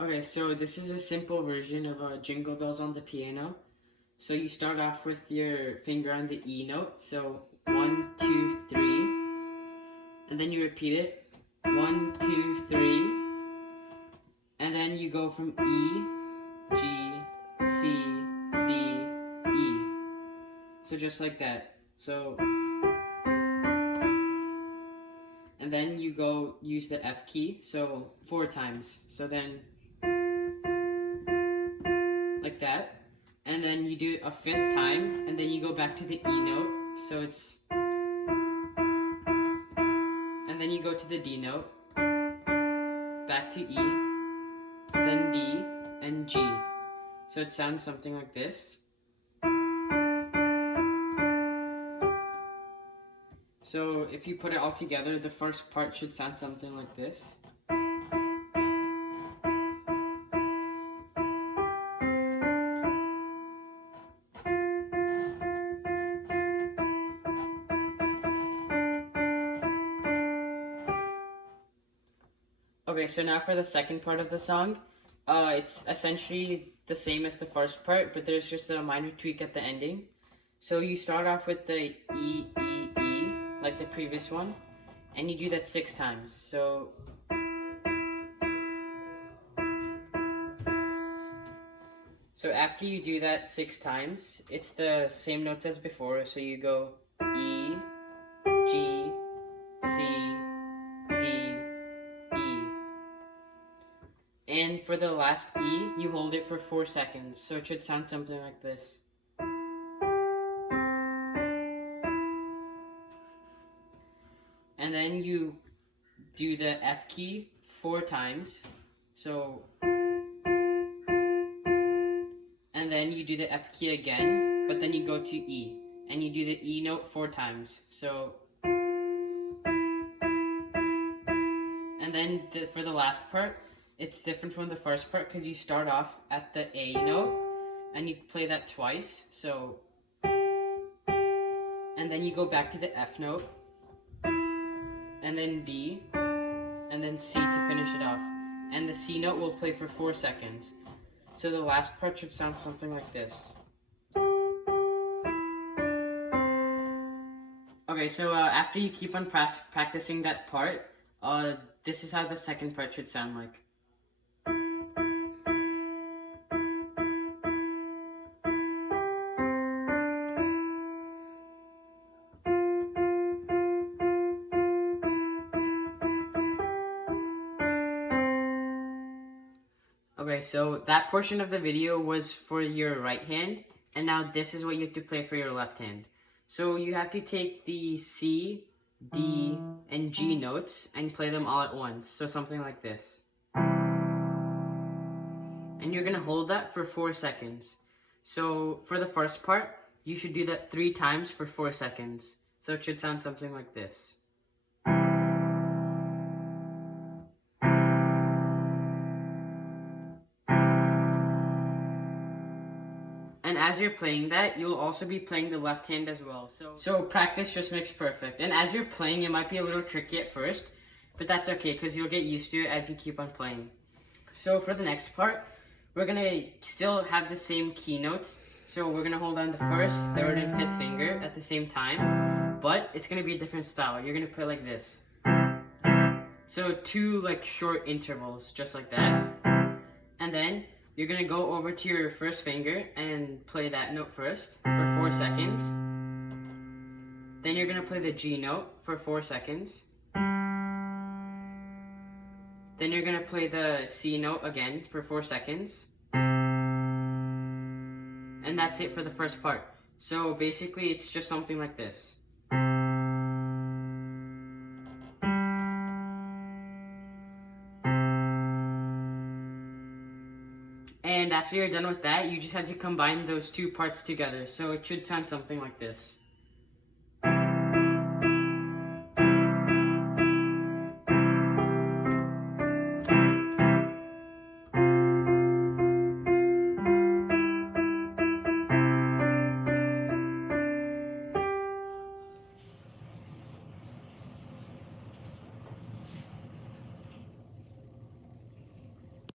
Okay, so this is a simple version of Jingle Bells on the piano. So you start off with your finger on the E note. So 1, 2, 3. And then you repeat it. 1, 2, 3. And then you go from E, G, C, D, E. So just like that. So, and then you go use the F key. So 4 times. So then like that, and then you do it a 5th time, and then you go back to the E note, so it's, and then you go to the D note, back to E, then D, and G. So it sounds something like this. So if you put it all together, the first part should sound something like this. Okay, so now for the second part of the song. It's essentially the same as the first part, but there's just a minor tweak at the ending. So you start off with the E, E, E, like the previous one, and you do that 6 times. So after you do that 6 times, it's the same notes as before, so you go E, G, C, D, E. And for the last E, you hold it for 4 seconds, so it should sound something like this. And then you do the F key 4 times, so, and then you do the F key again, but then you go to E, and you do the E note 4 times, so, and then for the last part, it's different from the first part because you start off at the A note, and you play that twice, so, and then you go back to the F note, and then D, and then C to finish it off. And the C note will play for 4 seconds. So the last part should sound something like this. Okay, so after you keep on practicing that part, this is how the second part should sound like. Okay, so that portion of the video was for your right hand, and now this is what you have to play for your left hand. So you have to take the C, D, and G notes and play them all at once, so something like this. And you're gonna hold that for 4 seconds. So for the first part, you should do that 3 times for 4 seconds. So it should sound something like this. And as you're playing that, you'll also be playing the left hand as well. So practice just makes perfect. And as you're playing, it might be a little tricky at first, but that's okay because you'll get used to it as you keep on playing. So for the next part, we're gonna still have the same key notes. So we're gonna hold on the 1st, 3rd, and 5th finger at the same time, but it's gonna be a different style. You're gonna play like this. So 2 like short intervals, just like that. And then you're gonna go over to your 1st finger and play that note first for 4 seconds. Then you're gonna play the G note for 4 seconds. Then you're gonna play the C note again for 4 seconds. And that's it for the first part. So basically it's just something like this. And after you're done with that, you just have to combine those 2 parts together. So it should sound something like this.